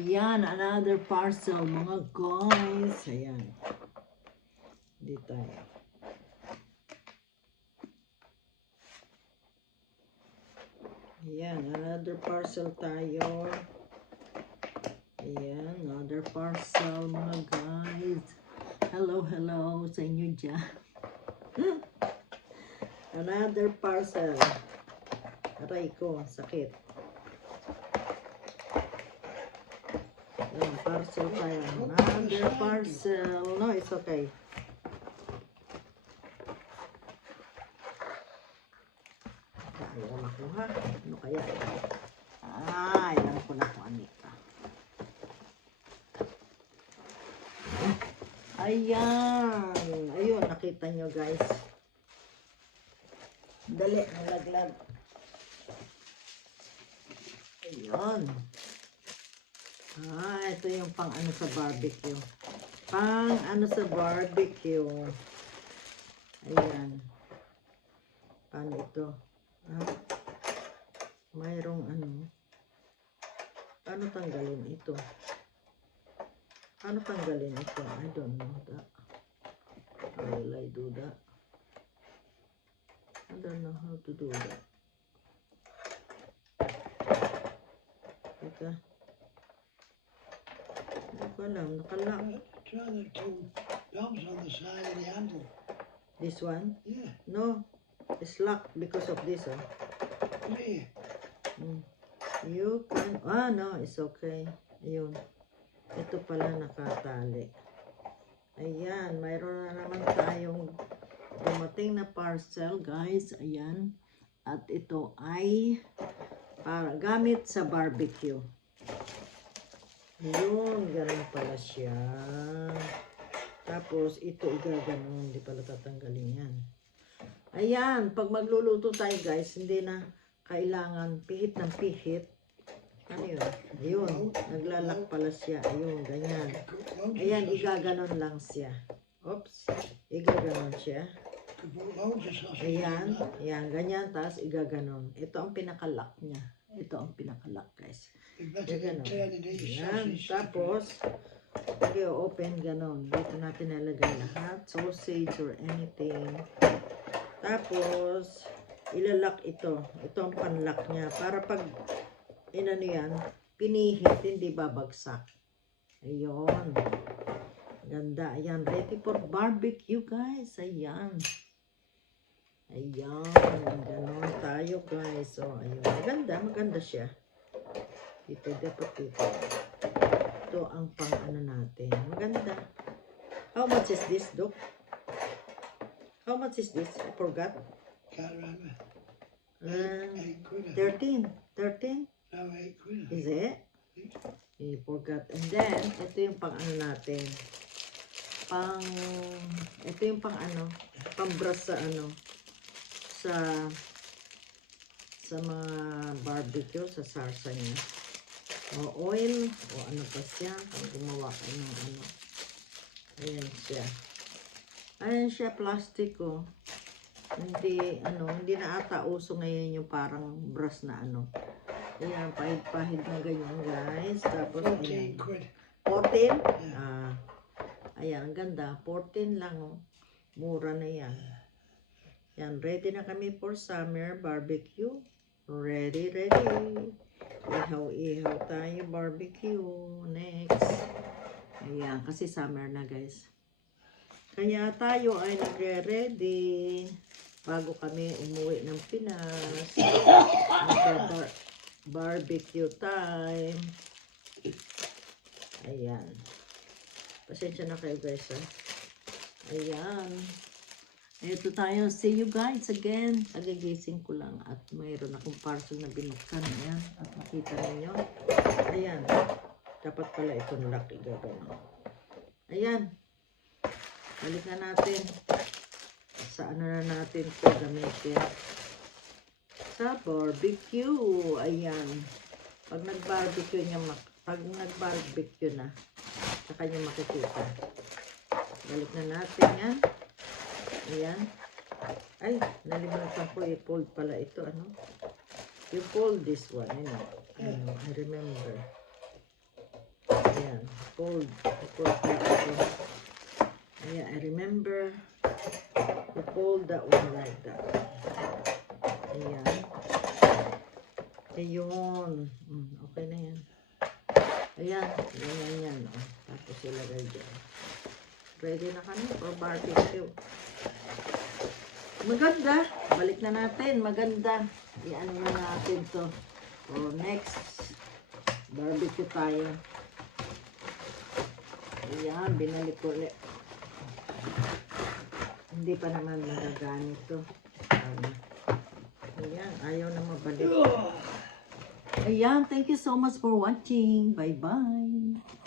Ayan, another parcel mga guys. Ayan. Dito tayo. Ayan, another parcel tayo. Ayan, another parcel mga guys. Hello, hello sa inyo dyan. Another parcel. Aray ko, sakit. Ayan, parcel tayo. Another parcel. No, it's okay. Ayaw makuha. Ano kaya? Alam ko na kung ano ito. Ayan. Ayun, nakita nyo guys. Dali, nalaglag. Ayun. Ito yung pang ano sa barbecue. Pang ano sa barbecue. Ayan. Paano ito? Mayroong ano. Paano tanggalin ito? Paano tanggalin ito? I don't know that. How will I do that? I don't know how to do that. Teka. Hindi ko alam. Nakalock. Try the two knobs on the side of the handle. This one? Yeah. No. It's locked because of this. Clear. You can... no. It's okay. Ayun. Ito pala nakatali. Ayan. Mayroon na naman tayong dumating na parcel, guys. Ayan. At ito ay para gamit sa barbecue. Yun, ganun pala siya. Tapos, ito igaganon. Hindi pala tatanggalin yan. Ayan, pag magluluto tayo guys, hindi na kailangan pihit ng pihit. Ano yun? Ayun, naglalak pala siya. Ayun, ganyan. Ayan, igaganon lang siya. Oops, igaganon siya. Ayan, ayan, ganyan, tapos igaganon. Ito ang pinakalock niya. Ito ang pinakalock guys. Ganon. Ayan, tapos open ganon. Dito natin nalagay lahat, sausage or anything. Tapos ilalak ito. Ito ang panlock niya para pag inano yan, pinihit, hindi babagsak. Ayun. Ganda. Ayan, ready for barbecue guys. Ayan. Ayan. Ganon tayo guys. So, ayun. Maganda. Maganda siya. Dito, dapat dito. Ito ang pang ano natin. Maganda. How much is this, Doc? How much is this? I forgot. Can't remember. 13. 13? No, 8 quid. Is it? I forgot. And then, ito yung pang ano natin. Ito yung pang ano, pang brush sa ano, sa mga barbecue, sa sarsa niya. O oil, o ano pa siya, pag gumawa ka ng ano. Ayan siya. Ayan siya, plastic o. Hindi na ata uso ngayon yung parang brush na ano. Ayan, pahid-pahid na ganyan guys. Tapos, 14 quid. 14? Ayan, ang ganda. 14 lang o. Mura na yan. Yan, ready na kami for summer barbecue. Ready, ready. Ihaw-ihaw tayo barbecue. Next. Ayan, kasi summer na guys. Kaya tayo ay nagre-ready bago kami umuwi ng Pinas. Barbecue time. Ayan. Pasensya na kayo guys ha. Ayan. Ito tayo. See you guys again. Nagigising ko lang at mayroon akong parcel na binuksan. Ayan. At makita ninyo. Ayan. Dapat pala itong lock igagano. Ayan. Balik na natin. Sa ano na natin ito gamitin. Sa barbecue. Ayan. Pag nag-barbecue na, saka nyo makikita. Balik na natin yan. Ayan. Ay, nalimutan ko i-fold pala ito. Ano? You fold this one. I remember. cold. The cold people. Yeah, I remember the cold that one like that. Ayan. Ayun. Okay na yan. Ayan. Yan. Oh. Tapos ilagay dyan. Ready na kami for barbecue. Maganda. Balik na natin. Maganda. Iano na natin to. For next barbecue tayo. Ayan. Binalik ulit. Hindi pa naman magagamit to. Ayan. Ayaw na mabalik. Ayan. Thank you so much for watching. Bye-bye.